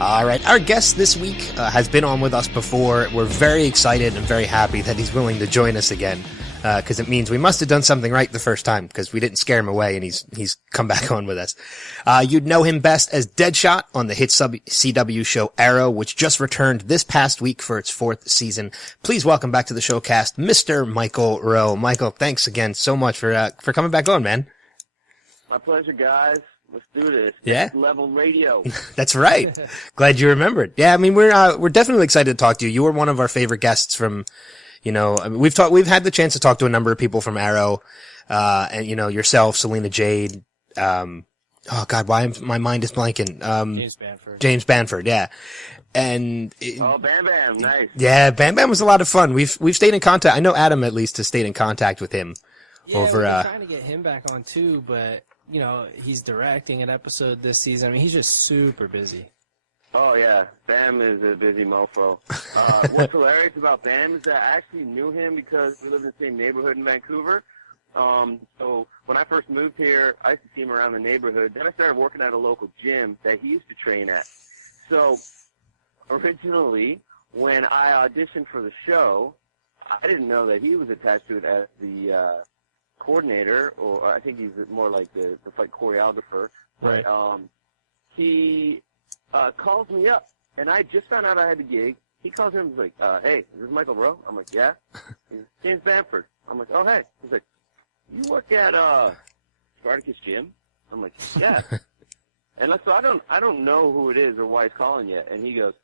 All right, our guest this week has been on with us before. We're very excited and very happy that he's willing to join us again, because it means we must have done something right the first time, because we didn't scare him away, and he's come back on with us. You'd know him best as Deadshot on the hit CW show Arrow, which just returned this past week for its 4th season. Please welcome back to the showcast, Mr. Michael Rowe. Michael, thanks again so much for coming back on, man. My pleasure, guys. Let's do this. Yeah. Next level radio. That's right. Glad you remembered. Yeah, I mean, we're definitely excited to talk to you. You were one of our favorite guests from, we've had the chance to talk to a number of people from Arrow, and yourself, Selena Jade, oh God, my mind is blanking? James Banford, yeah. And Bam Bam, nice. Yeah, Bam Bam was a lot of fun. We've stayed in contact. I know Adam at least has stayed in contact with him. Yeah, we're trying to get him back on too, but he's directing an episode this season. I mean, he's just super busy. Oh yeah, Bam is a busy mofo. What's hilarious about Bam is that I actually knew him because we lived in the same neighborhood in Vancouver. So when I first moved here, I used to see him around the neighborhood. Then I started working at a local gym that he used to train at. So originally, when I auditioned for the show, I didn't know that he was attached to it as the coordinator, or I think he's more like the fight choreographer. Right. But, he calls me up, and I just found out I had the gig. He calls me and he's like, hey, is this Michael Rowe? I'm like, yeah. He's James Banford. I'm like, oh, hey. He's like, you work at Spartacus Gym? I'm like, yeah. And so I don't know who it is or why he's calling yet. And he goes,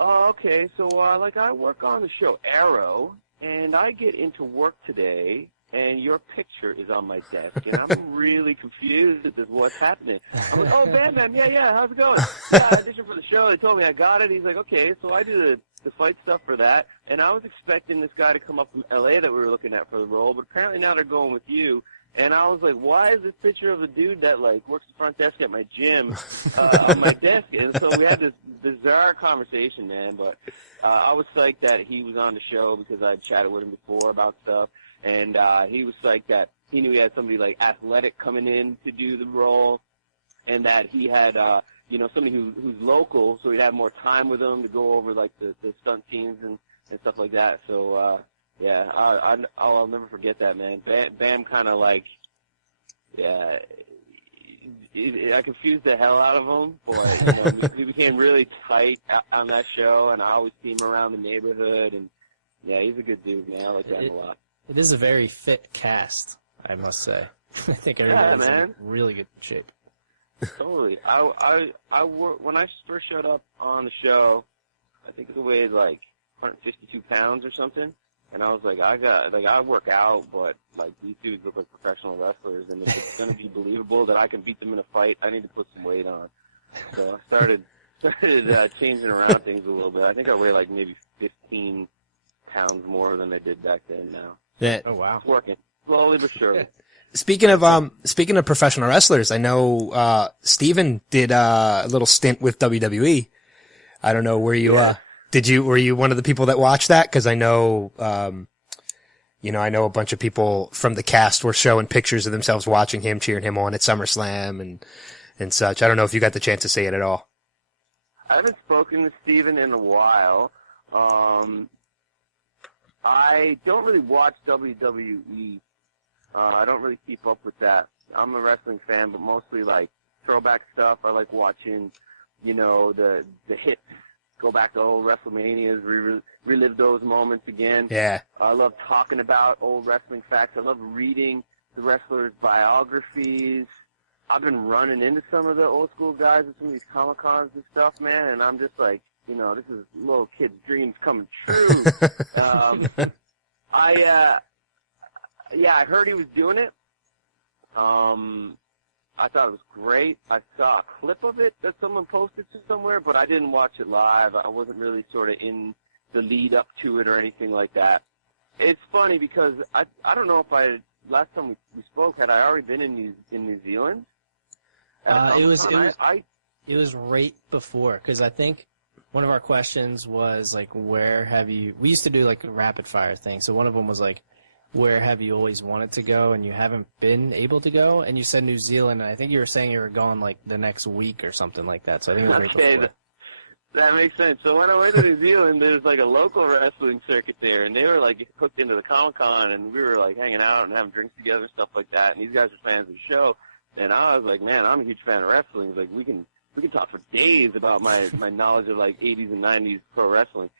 oh, okay, so I work on the show Arrow, and I get into work today, and your picture is on my desk, and I'm really confused as to what's happening. I'm like, oh, Bam Bam, yeah, how's it going? Yeah, I auditioned for the show. They told me I got it. He's like, okay, so I do the fight stuff for that, and I was expecting this guy to come up from L.A. that we were looking at for the role, but apparently now they're going with you. And I was like, why is this picture of the dude that, works the front desk at my gym on my desk? And so we had this bizarre conversation, man, but I was psyched that he was on the show because I'd chatted with him before about stuff. And he was psyched that he knew he had somebody athletic coming in to do the role, and that he had somebody who's local, so he'd have more time with him to go over the stunt teams and stuff like that. So yeah, I'll never forget that, man. Bam kind of I confused the hell out of him, but we became really tight on that show, and I always see him around the neighborhood, and yeah, he's a good dude, man. I like that a lot. It is a very fit cast, I must say. I think everyone's in really good shape. Totally. When I first showed up on the show, I think I weighed 152 pounds or something, and I was like, I work out, but these dudes look like professional wrestlers, and if it's gonna be believable that I can beat them in a fight, I need to put some weight on. So I started changing around things a little bit. I think I weigh maybe 15 pounds more than I did back then now. Yeah. Oh wow. It's working slowly but surely. Speaking of professional wrestlers, I know Steven did a little stint with WWE. I don't know, were you were you one of the people that watched that? Because I know I know a bunch of people from the cast were showing pictures of themselves watching him, cheering him on at SummerSlam and such. I don't know if you got the chance to see it at all. I haven't spoken to Steven in a while. I don't really watch WWE. I don't really keep up with that. I'm a wrestling fan, but mostly throwback stuff. I like watching, the hits. Go back to old WrestleManias, relive those moments again. Yeah. I love talking about old wrestling facts. I love reading the wrestlers' biographies. I've been running into some of the old school guys at some of these Comic-Cons and stuff, man, and I'm just this is little kid's dreams coming true. I heard he was doing it. I thought it was great. I saw a clip of it that someone posted to somewhere, but I didn't watch it live. I wasn't really sort of in the lead up to it or anything like that. It's funny because I don't know if last time we spoke, had I already been in New Zealand? It was right before, because I think one of our questions was where have you? We used to do a rapid fire thing. So one of them was where have you always wanted to go and you haven't been able to go? And you said New Zealand, and I think you were saying you were going the next week or something like that. So I think it was right before. That makes sense. So when I went to New Zealand, there's like a local wrestling circuit there, and they were like hooked into the Comic-Con, and we were like hanging out and having drinks together and stuff like that. And these guys are fans of the show, and I was like, man, I'm a huge fan of wrestling. Like we can talk for days about my knowledge of like 80s and 90s pro wrestling.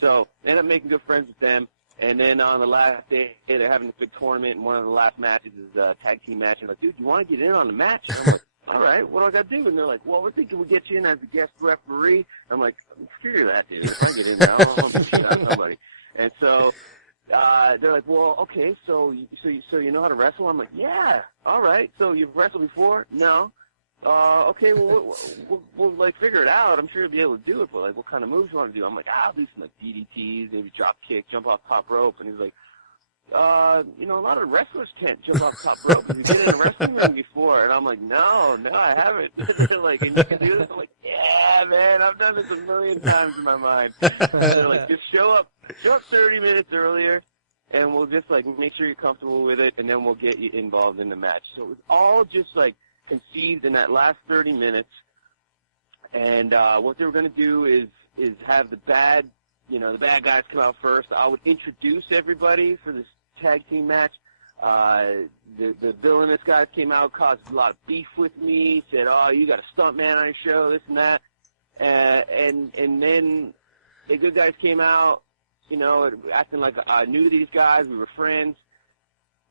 So I ended up making good friends with them. And then on the last day, they're having this big tournament, and one of the last matches is a tag team match. And I'm like, dude, you want to get in on the match? And I'm like, all right, what do I got to do? And they're like, well, we're thinking we'll get you in as a guest referee. I'm like, screw that, dude. If I get in now, I'm going to beat out somebody. And so they're like, well, okay, so you know how to wrestle? I'm like, yeah, all right. So you've wrestled before? No. Okay, well, we'll like figure it out. I'm sure you'll be able to do it, but like, what kind of moves you want to do? I'm like, I'll do some like DDTs, maybe drop kick, jump off top rope. And he's like, you know, a lot of wrestlers can't jump off top rope. Have you been in a wrestling ring before? And I'm like, no, I haven't. They're like, and you can do this? I'm like, yeah, man, I've done this a million times in my mind. They're like, just show up 30 minutes earlier, and we'll just like make sure you're comfortable with it, and then we'll get you involved in the match. So it was all just like conceived in that last 30 minutes, and what they were going to do is have the bad guys come out first. I would introduce everybody for this tag team match. The villainous guys came out, caused a lot of beef with me, said, oh, you got a stunt man on your show, this and that, and then the good guys came out, you know, acting like I knew these guys, we were friends,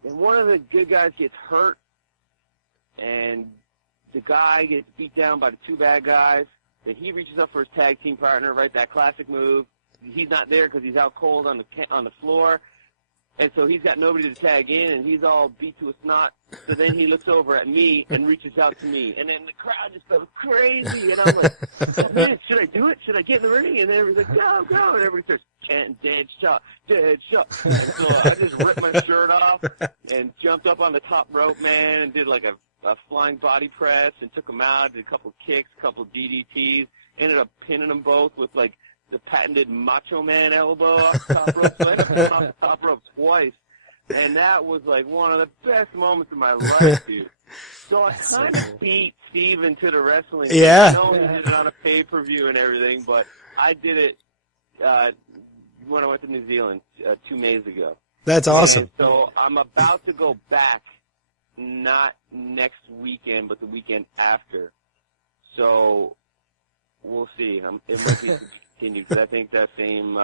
and one of the good guys gets hurt, and the guy gets beat down by the two bad guys. Then he reaches up for his tag team partner, right? That classic move. He's not there because he's out cold on the floor, and so he's got nobody to tag in, and he's all beat to a snot. So then he looks over at me and reaches out to me, and then the crowd just goes crazy, and I'm like, oh, man, should I do it? Should I get in the ring? And everybody's like, go, and everybody starts chanting, dead shot. And so I just ripped my shirt off and jumped up on the top rope, man, and did like a flying body press and took them out, did a couple kicks, a couple DDTs, ended up pinning them both with like the patented Macho Man elbow off the top rope. So I ended up pinning off the top rope twice, and that was like one of the best moments of my life, dude. So I kind of beat Steven to the wrestling. Yeah. I know he did it on a pay-per-view and everything, but I did it when I went to New Zealand 2 Mays ago. That's awesome. And so I'm about to go back, not next weekend, but the weekend after. So we'll see. It might be continued, because I think that same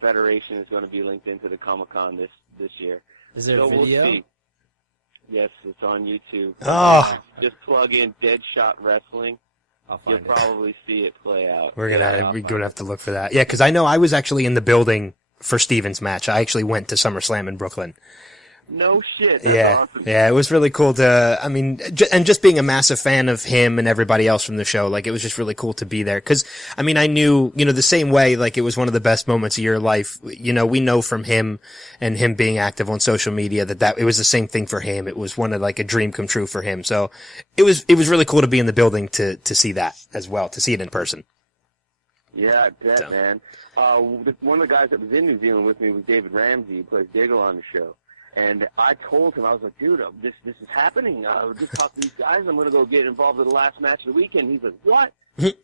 federation is going to be linked into the Comic-Con this year. Is there so a video? We'll see. Yes, it's on YouTube. Oh. Just plug in Deadshot Wrestling. I'll find You'll probably see it play out. We're gonna have to look for that. Yeah, because I know I was actually in the building for Steven's match. I actually went to SummerSlam in Brooklyn. No shit. That's awesome. Yeah, it was really cool to, I mean, and just being a massive fan of him and everybody else from the show, like, it was just really cool to be there. Cause, I mean, I knew, you know, the same way, like, it was one of the best moments of your life. You know, we know from him and him being active on social media that it was the same thing for him. It was one of, like, a dream come true for him. So it was really cool to be in the building to see that as well, to see it in person. Yeah, I bet, man. One of the guys that was in New Zealand with me was David Ramsey. He plays Diggle on the show. And I told him, I was like, dude, this is happening. I just talked to these guys. I'm going to go get involved in the last match of the weekend. He's like, what?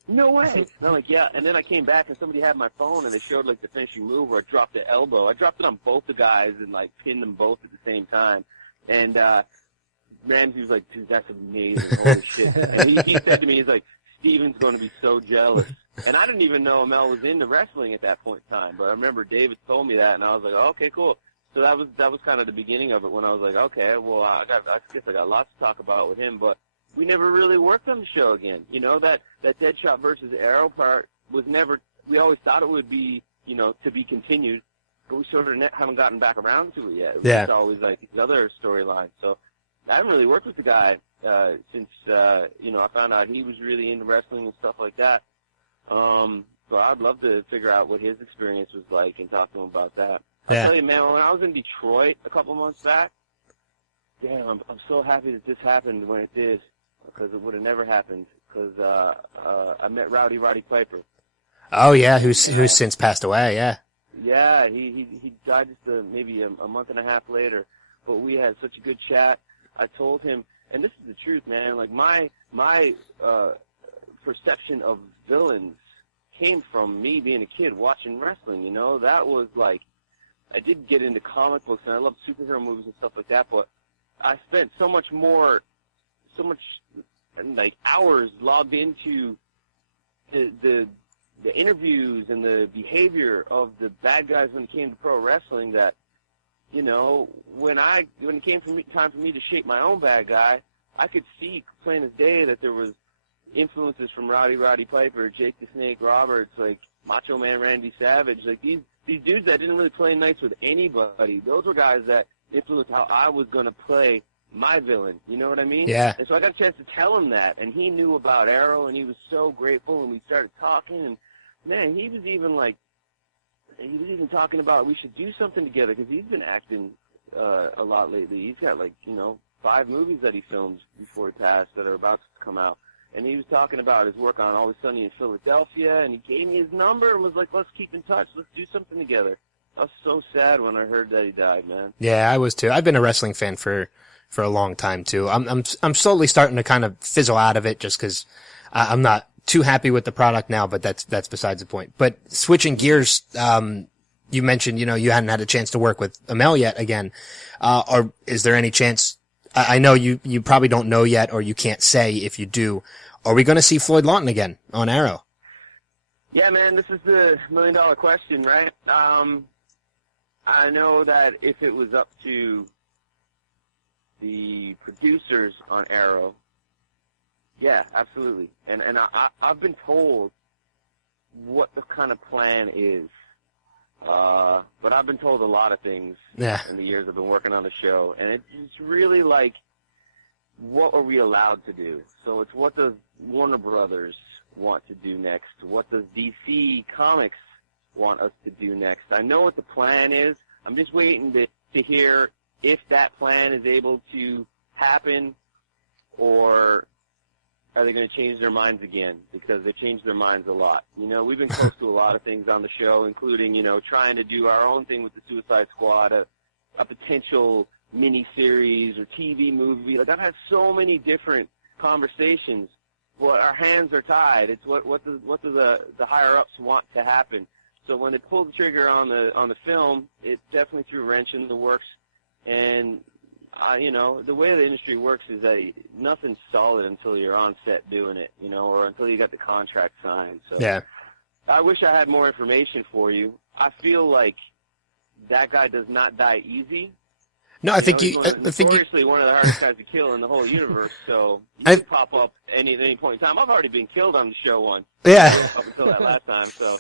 No way. And I'm like, yeah. And then I came back, and somebody had my phone, and they showed, like, the finishing move where I dropped the elbow. I dropped it on both the guys and, like, pinned them both at the same time. And Ramsey was like, dude, that's amazing. Holy shit. And he said to me, he's like, Steven's going to be so jealous. And I didn't even know Mel was into wrestling at that point in time. But I remember David told me that, and I was like, oh, okay, cool. So that was kind of the beginning of it, when I was like, okay, well, I guess I got lots to talk about with him, but we never really worked on the show again. You know, that Deadshot versus Arrow part was never, we always thought it would be, you know, to be continued, but we sort of haven't gotten back around to it yet. It was just always like these other storylines. So I haven't really worked with the guy since, you know, I found out he was really into wrestling and stuff like that. So I'd love to figure out what his experience was like and talk to him about that. I'll tell you, man, when I was in Detroit a couple months back, damn, I'm so happy that this happened when it did, because it would have never happened, because I met Rowdy Roddy Piper. Oh, yeah, who's since passed away, yeah. Yeah, he died just maybe a month and a half later, but we had such a good chat. I told him, and this is the truth, man, like my perception of villains came from me being a kid watching wrestling, you know? That was like, I did get into comic books, and I love superhero movies and stuff like that, but I spent so much, like, hours logged into the interviews and the behavior of the bad guys when it came to pro wrestling that, you know, when it came time for me to shape my own bad guy, I could see plain as day that there was influences from Roddy Piper, Jake the Snake Roberts, like Macho Man Randy Savage, like these dudes that didn't really play nice with anybody. Those were guys that influenced how I was going to play my villain. You know what I mean? Yeah. And so I got a chance to tell him that, and he knew about Arrow, and he was so grateful, and we started talking, and man, he was even talking about we should do something together, because he's been acting a lot lately. He's got, like, you know, 5 movies that he filmed before he passed that are about to come out. And he was talking about his work on Always Sunny in Philadelphia, and he gave me his number and was like, let's keep in touch. Let's do something together. I was so sad when I heard that he died, man. Yeah, I was too. I've been a wrestling fan for a long time too. I'm slowly starting to kind of fizzle out of it just because I'm not too happy with the product now, but that's besides the point. But switching gears, you mentioned, you know, you hadn't had a chance to work with Amel yet again. Or is there any chance, I know you probably don't know yet, or you can't say if you do, are we going to see Floyd Lawton again on Arrow? Yeah, man, this is the $1 million question, right? I know that if it was up to the producers on Arrow, yeah, absolutely. And I've been told what the kind of plan is. But I've been told a lot of things in the years I've been working on the show, and it's really like, what are we allowed to do? So it's what does Warner Brothers want to do next? What does DC Comics want us to do next? I know what the plan is. I'm just waiting to hear if that plan is able to happen, or are they going to change their minds again? Because they changed their minds a lot. You know, we've been close to a lot of things on the show, including, you know, trying to do our own thing with the Suicide Squad, a potential mini-series or TV movie. Like, I've had so many different conversations, but our hands are tied. It's what do the higher-ups want to happen. So when they pulled the trigger on the film, it definitely threw a wrench in the works. And you know, the way the industry works is that nothing's solid until you're on set doing it, you know, or until you got the contract signed. So Yeah. I wish I had more information for you. I feel like that guy does not die easy. No, I think you. Notoriously one of the hardest guys to kill in the whole universe. So you can pop up at any point in time. I've already been killed on the show once. Yeah. Up until that last time. So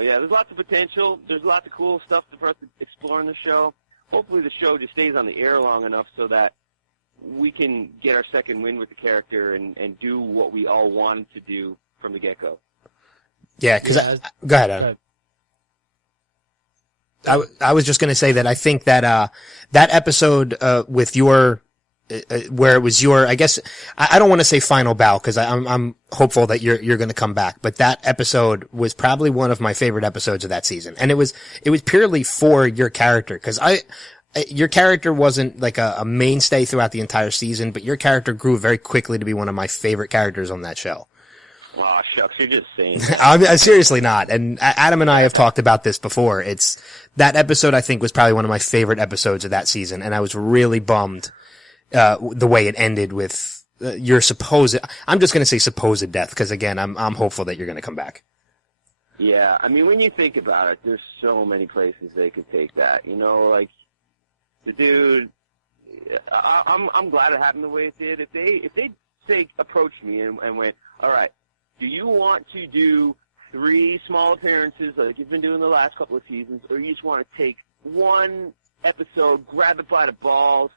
yeah, there's lots of potential. There's lots of cool stuff for us to explore in the show. Hopefully the show just stays on the air long enough so that we can get our second win with the character and do what we all wanted to do from the get-go. Yeah, because go ahead, Adam. I was just going to say that I think that that episode with your where it was your, I guess I don't want to say final bow because I'm hopeful that you're going to come back, but that episode was probably one of my favorite episodes of that season, and it was purely for your character because your character wasn't like a mainstay throughout the entire season, but your character grew very quickly to be one of my favorite characters on that show. Aw, shucks, you're just saying. I'm seriously not. And Adam and I have talked about this before. That episode I think was probably one of my favorite episodes of that season, and I was really bummed the way it ended with your supposed, I'm just going to say supposed death, because again, I'm hopeful that you're going to come back. Yeah, I mean, when you think about it, there's so many places they could take that. You know, like, the dude, I'm glad it happened the way it did. If they approached me and went, all right, do you want to do 3 small appearances like you've been doing the last couple of seasons, or you just want to take one episode, grab it by the balls,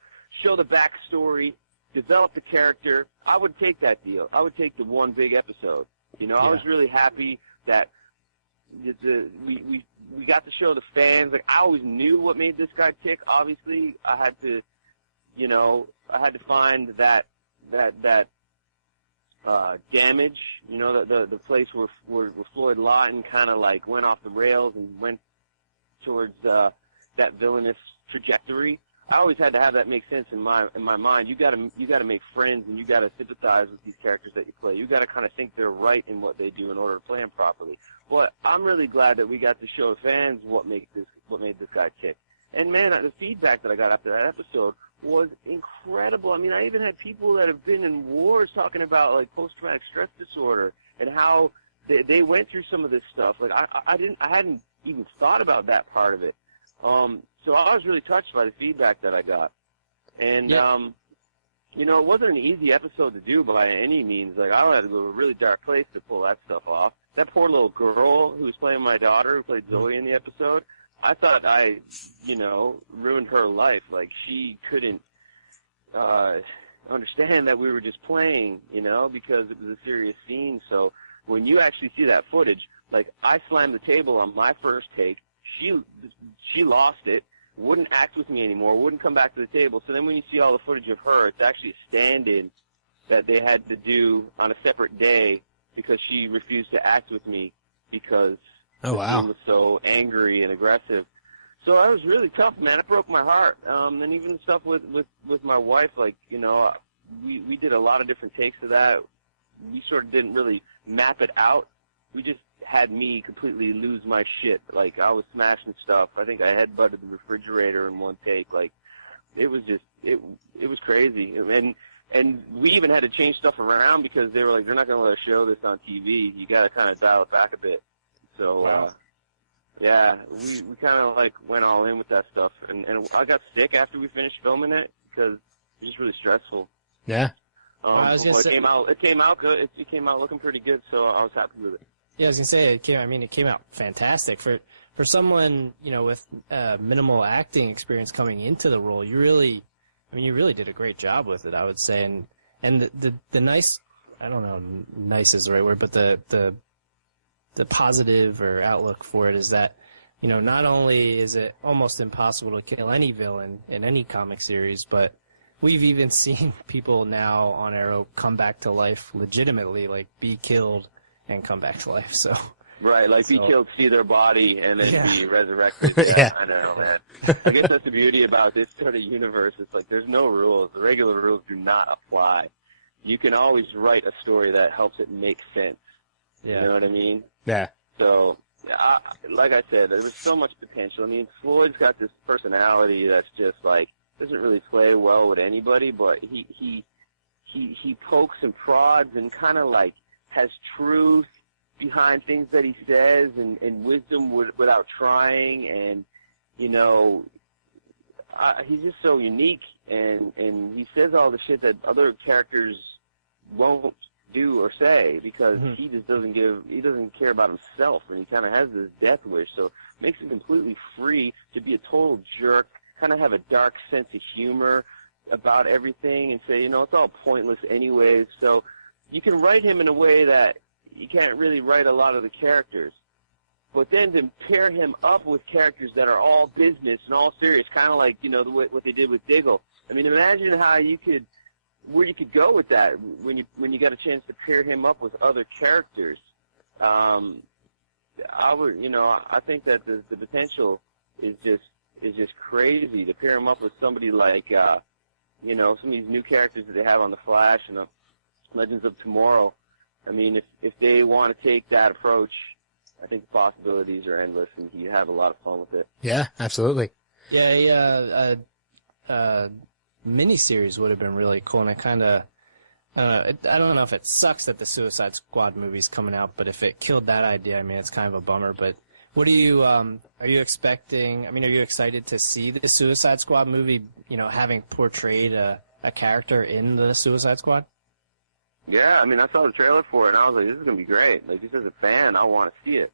show the backstory, develop the character, I would take that deal. I would take the one big episode. You know, yeah. I was really happy that we got to show the fans. Like, I always knew what made this guy tick. Obviously, I had to find that damage. You know, the place where Floyd Lawton kind of like went off the rails and went towards that villainous trajectory. I always had to have that make sense in my mind. You got to make friends, and you got to sympathize with these characters that you play. You got to kind of think they're right in what they do in order to play them properly. But I'm really glad that we got to show fans what made this guy tick. And man, the feedback that I got after that episode was incredible. I mean, I even had people that have been in wars talking about like post-traumatic stress disorder and how they went through some of this stuff. Like I hadn't even thought about that part of it. So I was really touched by the feedback that I got. And, you know, it wasn't an easy episode to do by any means. Like, I had to go to a really dark place to pull that stuff off. That poor little girl who was playing my daughter, who played Zoe in the episode, I thought I, you know, ruined her life. Like, she couldn't understand that we were just playing, you know, because it was a serious scene. So when you actually see that footage, like, I slammed the table on my first take. She lost it, wouldn't act with me anymore, wouldn't come back to the table. So then when you see all the footage of her, it's actually a stand-in that they had to do on a separate day because she refused to act with me because she was so angry and aggressive. So that was really tough, man. It broke my heart. And even stuff with my wife, like, you know, we did a lot of different takes of that. We sort of didn't really map it out. We just had me completely lose my shit. Like, I was smashing stuff. I think I headbutted the refrigerator in one take. Like, it was just, it was crazy. And we even had to change stuff around because they were like, they're not going to let us show this on TV. You got to kind of dial it back a bit. So, yeah, we kind of, like, went all in with that stuff. And I got sick after we finished filming it because it was just really stressful. Yeah. I was gonna say, it came out good. It came out looking pretty good, so I was happy with it. Yeah, I was gonna say it came out fantastic for someone, you know, with minimal acting experience coming into the role. You really did a great job with it, I would say. And the nice, I don't know, nice is the right word, but the positive or outlook for it is that, you know, not only is it almost impossible to kill any villain in any comic series, but we've even seen people now on Arrow come back to life legitimately, like be killed and come back to life. So right, like be killed, see their body, and then be resurrected. Yeah. I know, man. I guess that's the beauty about this sort of universe. It's like there's no rules. The regular rules do not apply. You can always write a story that helps it make sense. Yeah. You know what I mean? Yeah. So, like I said, there was so much potential. I mean, Floyd's got this personality that's just like, doesn't really play well with anybody, but he pokes and prods and kind of like has truth behind things that he says and wisdom without trying, and you know, he's just so unique, and he says all the shit that other characters won't do or say because he just doesn't care about himself, and he kind of has this death wish, so it makes him completely free to be a total jerk, kind of have a dark sense of humor about everything and say, you know, it's all pointless anyways. So you can write him in a way that you can't really write a lot of the characters. But then to pair him up with characters that are all business and all serious, kind of like, you know, what they did with Diggle. I mean, imagine where you could go with that when you got a chance to pair him up with other characters. I think that the potential is just crazy to pair him up with somebody like, you know, some of these new characters that they have on The Flash and the Legends of Tomorrow. I mean, if they want to take that approach, I think the possibilities are endless, and you have a lot of fun with it. Yeah, absolutely. Yeah, miniseries would have been really cool, and I kind of, I don't know if it sucks that the Suicide Squad movie's coming out, but if it killed that idea, I mean, it's kind of a bummer. But what are you expecting? I mean, are you excited to see the Suicide Squad movie, you know, having portrayed a character in the Suicide Squad? Yeah, I mean, I saw the trailer for it, and I was like, this is going to be great. Like, just as a fan, I want to see it.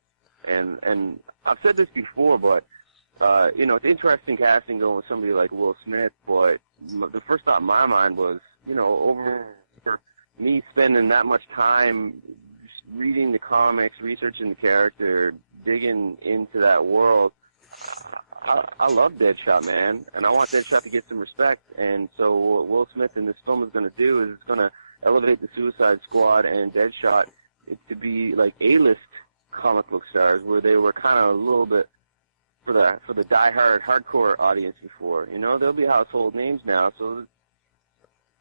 And I've said this before, but, you know, it's interesting casting going with somebody like Will Smith, but the first thought in my mind was, you know, over me spending that much time reading the comics, researching the character, digging into that world, I love Deadshot, man, and I want Deadshot to get some respect. And so what Will Smith in this film is going to do is it's going to elevate the Suicide Squad and for the diehard hardcore audience before. You know, they'll be household names now, so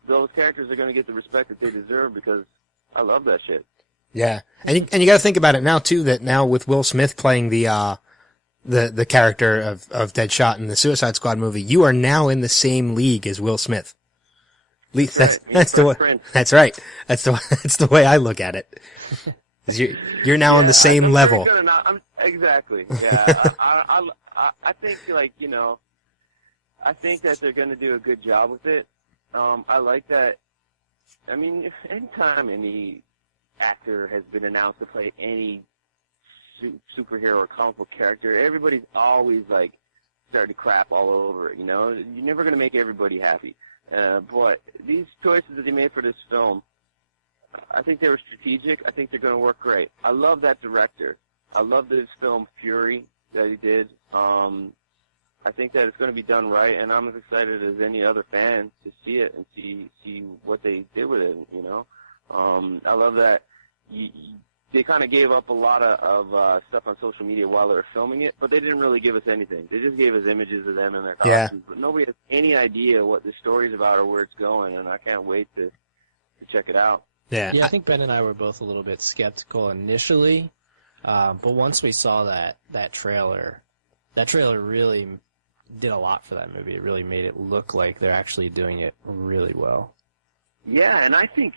those characters are going to get the respect that they deserve because I love that shit. Yeah, and you got to think about it now too. That now with Will Smith playing the character of Deadshot in the Suicide Squad movie, you are now in the same league as Will Smith. That's the way. That's right. That's the way I look at it. You're now on the same level. Exactly. Yeah. I think, like, you know, I think that they're going to do a good job with it. I like that. I mean, anytime any actor has been announced to play any superhero or comic book character, everybody's always, like, starting to crap all over it, you know? You're never going to make everybody happy. But these choices that they made for this film, I think they were strategic. I think they're going to work great. I love that director. I love this film, Fury, that he did. I think that it's going to be done right, and I'm as excited as any other fan to see it and see what they did with it, you know? I love that they kind of gave up a lot of stuff on social media while they were filming it, but they didn't really give us anything. They just gave us images of them and their costumes, but nobody has any idea what the story's about or where it's going, and I can't wait to check it out. Yeah, I think Ben and I were both a little bit skeptical initially, but once we saw that trailer really did a lot for that movie. It really made it look like they're actually doing it really well. Yeah, and I think,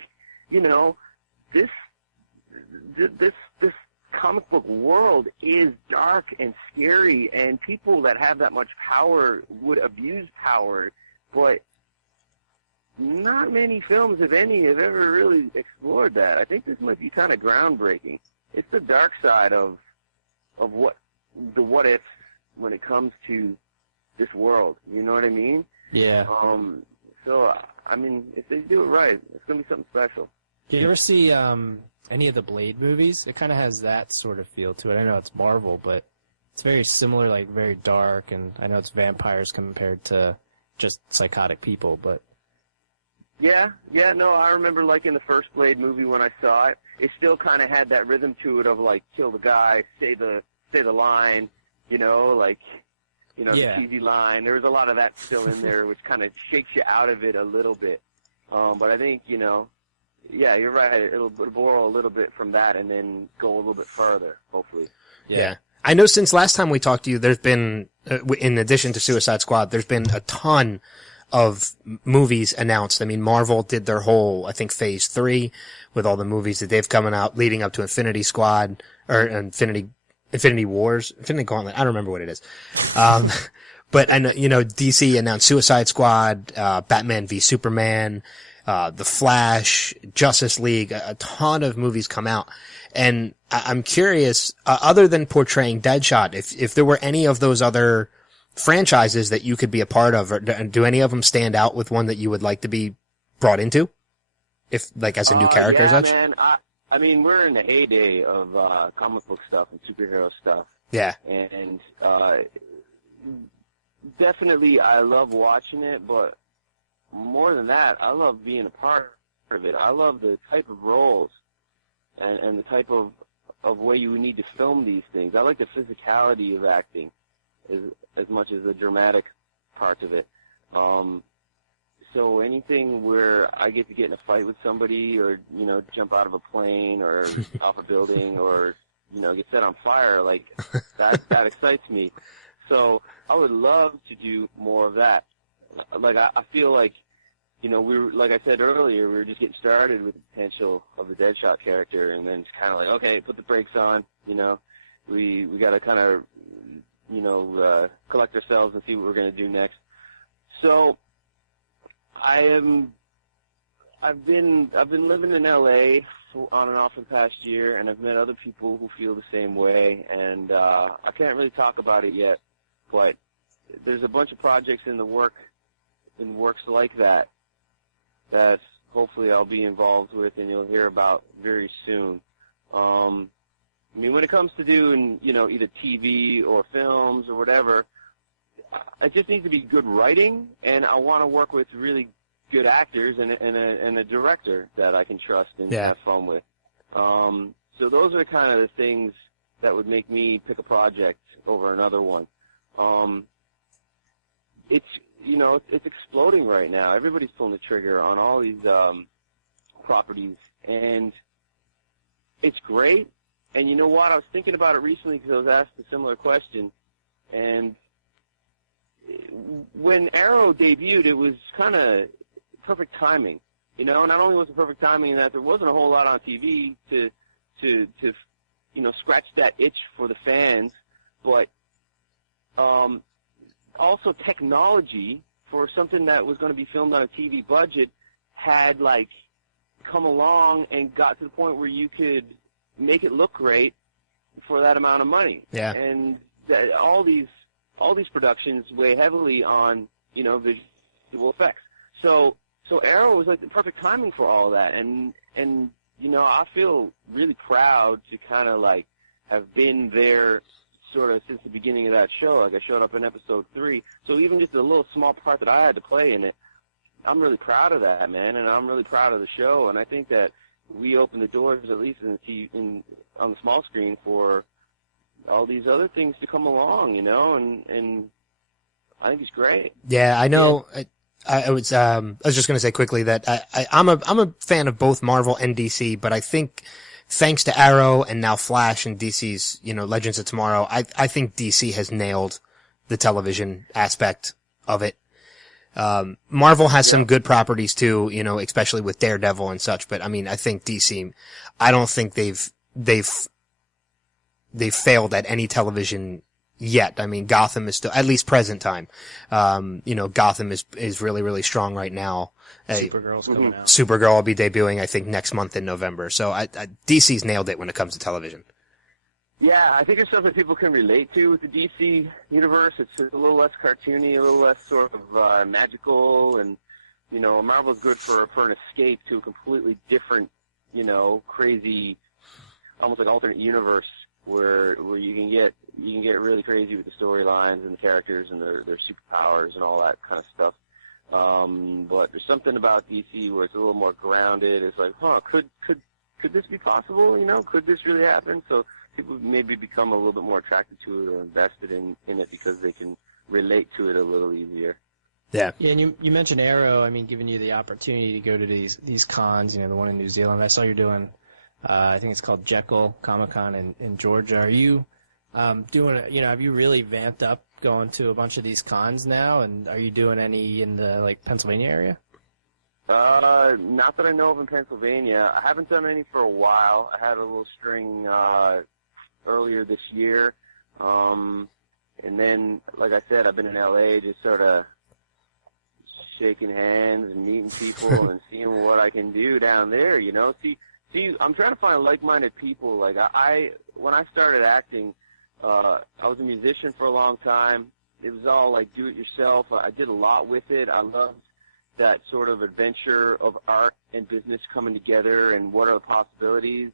you know, this comic book world is dark and scary, and people that have that much power would abuse power, but not many films, if any, have ever really explored that. I think this might be kind of groundbreaking. It's the dark side of what ifs when it comes to this world. You know what I mean? Yeah. So, I mean, if they do it right, it's going to be something special. Did you ever see any of the Blade movies? It kind of has that sort of feel to it. I know it's Marvel, but it's very similar, like very dark, and I know it's vampires compared to just psychotic people, but... Yeah, no, I remember liking the first Blade movie when I saw it. It still kind of had that rhythm to it of, like, kill the guy, say the line, you know, like, you know, the cheesy line. There was a lot of that still in there, which kind of shakes you out of it a little bit. But I think, you know, yeah, you're right. It'll borrow a little bit from that and then go a little bit further, hopefully. Yeah. I know since last time we talked to you, there's been, in addition to Suicide Squad, there's been a ton of movies announced. I mean, Marvel did their whole, I think, Phase 3 with all the movies that they've coming out leading up to Infinity Squad, or Infinity Wars, Infinity Gauntlet. I don't remember what it is. But I know, you know, DC announced Suicide Squad, Batman v Superman, The Flash, Justice League, a ton of movies come out. And I'm curious, other than portraying Deadshot, if there were any of those other franchises that you could be a part of, or do any of them stand out with one that you would like to be brought into? If, like, as a new character or such? Man, I mean, we're in the heyday of comic book stuff and superhero stuff. Yeah. And definitely I love watching it, but more than that, I love being a part of it. I love the type of roles and the type of way you need to film these things. I like the physicality of acting as much as the dramatic parts of it. So anything where I get to get in a fight with somebody, or, you know, jump out of a plane or off a building, or, you know, get set on fire, like, that excites me. So I would love to do more of that. Like, I feel like, you know, like I said earlier, we were just getting started with the potential of the Deadshot character, and then it's kind of like, okay, put the brakes on, you know. We got to kind of, you know, collect ourselves and see what we're going to do next. So I've been living in LA on and off for the past year, and I've met other people who feel the same way, and I can't really talk about it yet, but there's a bunch of projects in works like that hopefully I'll be involved with, and you'll hear about very soon. I mean, when it comes to doing, you know, either TV or films or whatever, it just needs to be good writing, and I want to work with really good actors and a director that I can trust and have fun with. So those are kind of the things that would make me pick a project over another one. it's it's exploding right now. Everybody's pulling the trigger on all these properties, and it's great. And you know what? I was thinking about it recently because I was asked a similar question, and when Arrow debuted, it was kind of perfect timing. Not only was it perfect timing in that there wasn't a whole lot on TV to scratch that itch for the fans, but also technology for something that was going to be filmed on a TV budget had come along and got to the point where you could make it look great for that amount of money. Yeah. And all these productions weigh heavily on visual effects. So Arrow was like the perfect timing for all of that, and I feel really proud to kind of have been there sort of since the beginning of that show. I showed up in episode 3, so even just a little small part that I had to play in it, I'm really proud of that, man, and I'm really proud of the show, and I think that we opened the doors, at least on the small screen, for all these other things to come along, and I think it's great. Yeah, I know. Yeah. I was just going to say quickly that I'm a fan of both Marvel and DC, but I think thanks to Arrow and now Flash and DC's, Legends of Tomorrow, I think DC has nailed the television aspect of it. Marvel has some good properties too, especially with Daredevil and such, but I mean, I think DC, I don't think they've failed at any television yet. I mean, Gotham is still, at least present time. Gotham is really, really strong right now. Supergirl's coming out. Supergirl will be debuting, I think, next month in November. So DC's nailed it when it comes to television. Yeah, I think it's something people can relate to with the DC universe. It's a little less cartoony, a little less sort of magical, and Marvel's good for an escape to a completely different, crazy, almost like alternate universe where you can get really crazy with the storylines and the characters and their superpowers and all that kind of stuff. But there's something about DC where it's a little more grounded. It's like, could this be possible? Could this really happen? So people maybe become a little bit more attracted to it or invested in it because they can relate to it a little easier. Yeah. Yeah, and you mentioned Arrow. I mean, giving you the opportunity to go to these cons. The one in New Zealand. I saw you're doing. I think it's called Jekyll Comic-Con in Georgia. Are you doing it? Have you really vamped up going to a bunch of these cons now? And are you doing any in the Pennsylvania area? Not that I know of in Pennsylvania. I haven't done any for a while. I had a little string earlier this year, and then, like I said, I've been in LA just sort of shaking hands and meeting people and seeing what I can do down there. See, I'm trying to find like-minded people. When I started acting, I was a musician for a long time. It was all do-it-yourself. I did a lot with it. I loved that sort of adventure of art and business coming together and what are the possibilities.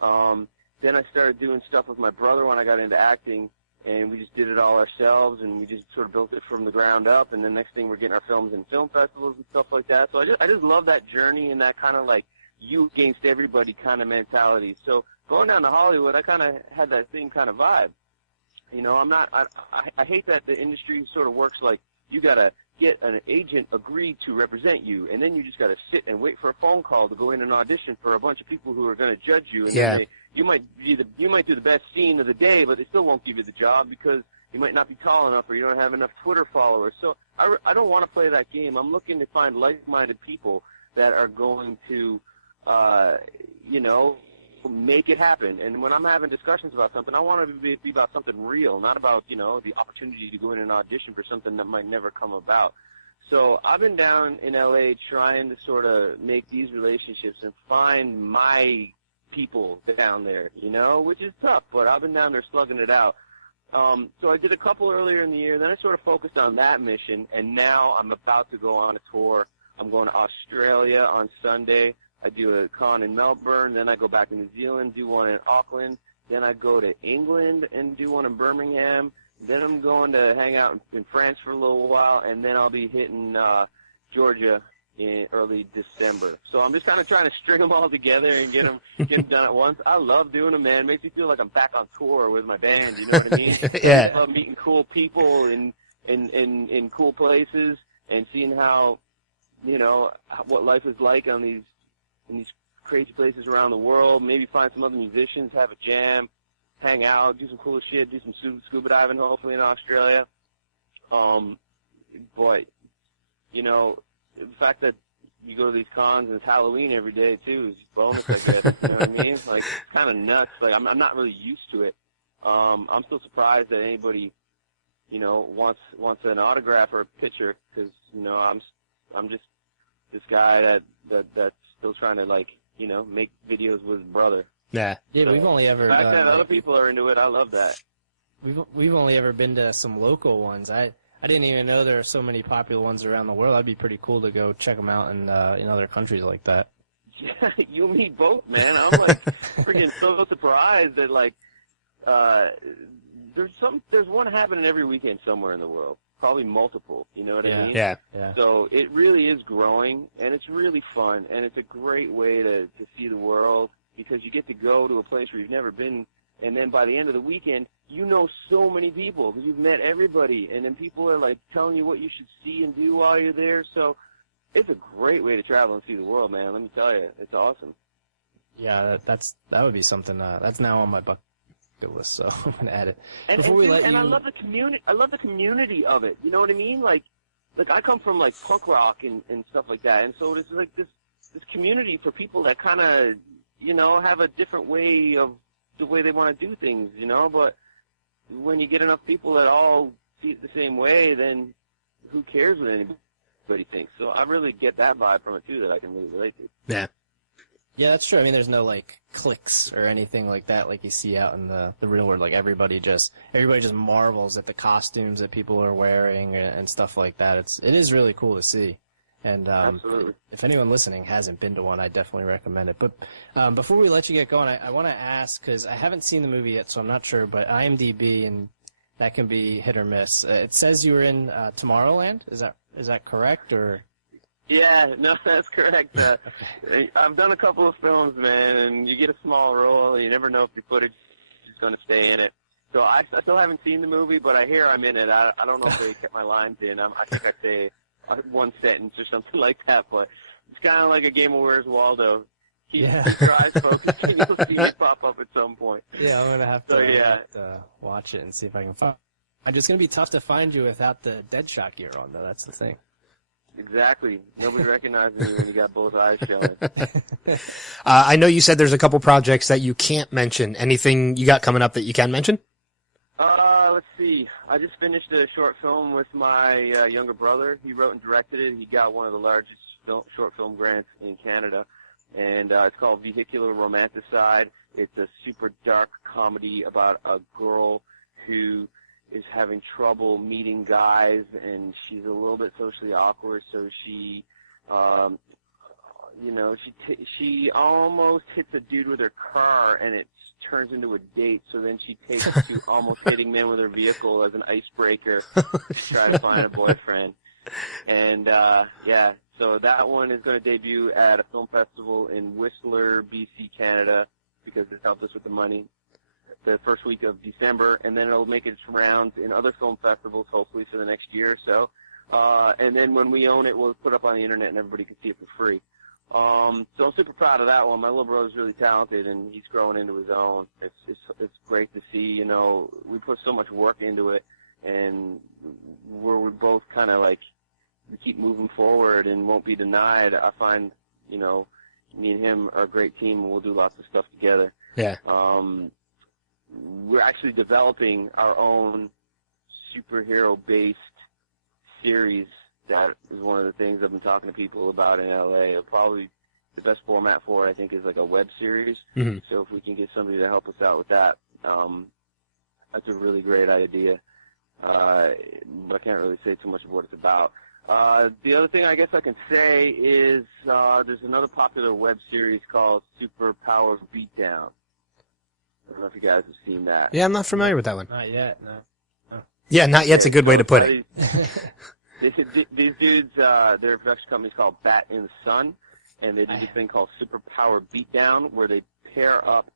Then I started doing stuff with my brother when I got into acting, and we just did it all ourselves, and we just sort of built it from the ground up. And the next thing, we're getting our films in film festivals and stuff like that. So I just love that journey and that kind of you against everybody kind of mentality. So going down to Hollywood, I kind of had that same kind of vibe. I hate that the industry sort of works like you got to get an agent agreed to represent you, and then you just got to sit and wait for a phone call to go in and audition for a bunch of people who are going to judge you. And you might do the best scene of the day, but they still won't give you the job because you might not be tall enough or you don't have enough Twitter followers. So I don't want to play that game. I'm looking to find like-minded people that are going to make it happen. And when I'm having discussions about something, I want it to be about something real, not about, the opportunity to go in and audition for something that might never come about. So I've been down in LA trying to sort of make these relationships and find my people down there, which is tough, but I've been down there slugging it out. So I did a couple earlier in the year, then I sort of focused on that mission, and now I'm about to go on a tour. I'm going to Australia on Sunday. I do a con in Melbourne, then I go back to New Zealand, do one in Auckland, then I go to England and do one in Birmingham, then I'm going to hang out in France for a little while, and then I'll be hitting Georgia in early December. So I'm just kind of trying to string them all together and get them done at once. I love doing them, man. It makes me feel like I'm back on tour with my band. You know what I mean? Yeah. I love meeting cool people in cool places and seeing how, you know, what life is like in these crazy places around the world. Maybe find some other musicians, have a jam, hang out, do some cool shit, do some scuba diving, hopefully in Australia. But, you know, the fact that you go to these cons and it's Halloween every day too is bonus, I guess. You know what I mean? Like, kind of nuts. Like, I'm not really used to it. I'm still surprised that anybody, you know, wants an autograph or a picture, because, you know, I'm just this guy that's still trying to, like, you know, make videos with his brother. Yeah. Yeah, we've only ever The fact done, that other like, people are into it, I love that. we've only ever been to some local ones. I didn't even know there are so many popular ones around the world. That'd be pretty cool to go check them out in other countries like that. Yeah, you and me both, man. I'm like freaking so surprised that, like, there's one happening every weekend somewhere in the world. Probably multiple, you know what I mean? Yeah. So it really is growing, and it's really fun, and it's a great way to see the world, because you get to go to a place where you've never been, and then by the end of the weekend, you know so many people because you've met everybody, and then people are, like, telling you what you should see and do while you're there. So it's a great way to travel and see the world, man. Let me tell you, it's awesome. Yeah, that would be something that's now on my bucket list, so I'm gonna add it. And I love the community. I love the community of it. You know what I mean? Like I come from, like, punk rock and stuff like that, and so it's like this community for people that kind of, you know, have a different way of the way they want to do things, you know. But when you get enough people that all see it the same way, then who cares what anybody thinks? So I really get that vibe from it too, that I can really relate to. Yeah. Yeah, that's true. I mean, there's no, like, cliques or anything like that like you see out in the real world. Like, everybody just marvels at the costumes that people are wearing and stuff like that. It is really cool to see. And Absolutely. If anyone listening hasn't been to one, I definitely recommend it. But before we let you get going, I want to ask, because I haven't seen the movie yet, so I'm not sure, but IMDb, and that can be hit or miss. It says you were in Tomorrowland. Is that correct, or? Yeah, no, that's correct. I've done a couple of films, man, and you get a small role, and you never know if the footage is going to stay in it. So I still haven't seen the movie, but I hear I'm in it. I don't know if they kept my lines in. I think I say one sentence or something like that, but it's kind of like a game of Where's Waldo. Keep your eyes focused, and you'll see me pop up at some point. Yeah, I'm going to have to watch it and see if I can find it. It's going to be tough to find you without the Deadshot gear on, though. That's the thing. Exactly. Nobody recognizes you when you got both eyes showing. I know you said there's a couple projects that you can't mention. Anything you got coming up that you can mention? Let's see. I just finished a short film with my younger brother. He wrote and directed it. He got one of the largest short film grants in Canada, and it's called Vehicular Romanticide. It's a super dark comedy about a girl who is having trouble meeting guys, and she's a little bit socially awkward, so she, she almost hits a dude with her car, and it turns into a date, so then she takes to almost hitting men with her vehicle as an icebreaker to try to find a boyfriend. And, so that one is going to debut at a film festival in Whistler, BC, Canada, because it helped us with the money, the first week of December, and then it'll make its rounds in other film festivals, hopefully for the next year or so. And then when we own it, we'll put it up on the internet and everybody can see it for free. So I'm super proud of that one. My little brother's really talented, and he's growing into his own. It's great to see. You know, we put so much work into it, and we're both kind of like, we keep moving forward and won't be denied. I find, you know, me and him are a great team, and we'll do lots of stuff together. Yeah. We're actually developing our own superhero-based series. That is one of the things I've been talking to people about in LA. Probably the best format for it, I think, is like a web series. Mm-hmm. So if we can get somebody to help us out with that, that's a really great idea. But I can't really say too much of what it's about. The other thing I guess I can say is there's another popular web series called Superpower Beatdown. I don't know if you guys have seen that. Yeah, I'm not familiar with that one. Not yet, no. Yeah, not yet's a good way to put it. These dudes, their production company's called Bat in the Sun, and they do this thing called Superpower Beatdown, where they pair up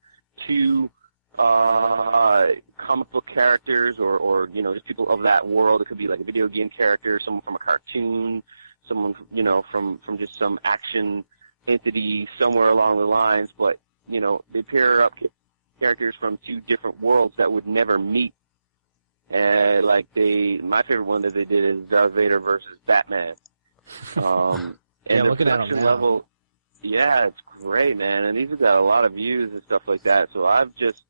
two comic book characters or just people of that world. It could be like a video game character, someone from a cartoon, someone, from just some action entity somewhere along the lines, but, they pair up characters from two different worlds that would never meet. My favorite one that they did is Darth Vader versus Batman. And the production level, yeah, it's great, man. And these have got a lot of views and stuff like that. So I've just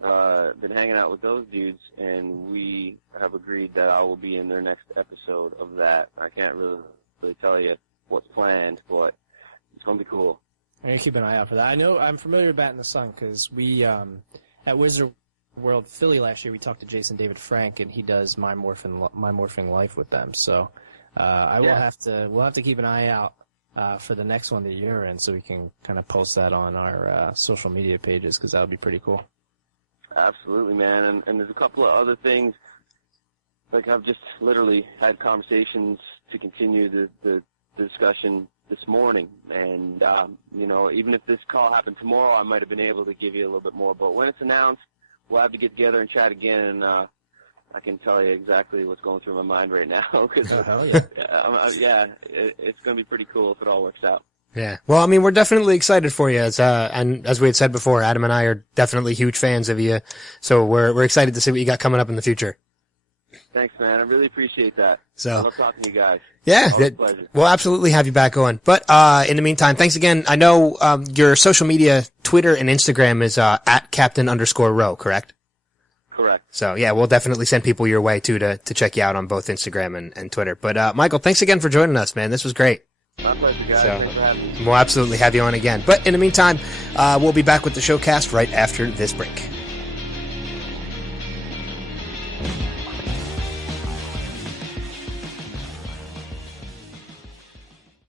been hanging out with those dudes, and we have agreed that I will be in their next episode of that. I can't really tell you what's planned, but it's going to be cool. I'm going to keep an eye out for that. I know I'm familiar with Bat in the Sun because we, at Wizard World Philly last year, we talked to Jason David Frank, and he does My Morphing Life with them. So we'll have to keep an eye out for the next one that you're in, so we can kind of post that on our social media pages, because that would be pretty cool. Absolutely, man. And there's a couple of other things. Like, I've just literally had conversations to continue the discussion this morning, and even if this call happened tomorrow, I might have been able to give you a little bit more. But when it's announced, we'll have to get together and chat again, and I can tell you exactly what's going through my mind right now. Cause, it's going to be pretty cool if it all works out. Yeah. Well, I mean, we're definitely excited for you. And as we had said before, Adam and I are definitely huge fans of you. So we're excited to see what you got coming up in the future. Thanks, man. I really appreciate that. So, I love talking to you guys. Yeah. We'll absolutely have you back on. But, in the meantime, thanks again. I know, your social media, Twitter and Instagram is, at Captain_Rowe, correct? Correct. So yeah, we'll definitely send people your way too to check you out on both Instagram and Twitter. But, Michael, thanks again for joining us, man. This was great. My pleasure, guys. Thanks for having me. We'll absolutely have you on again. But in the meantime, we'll be back with the showcast right after this break.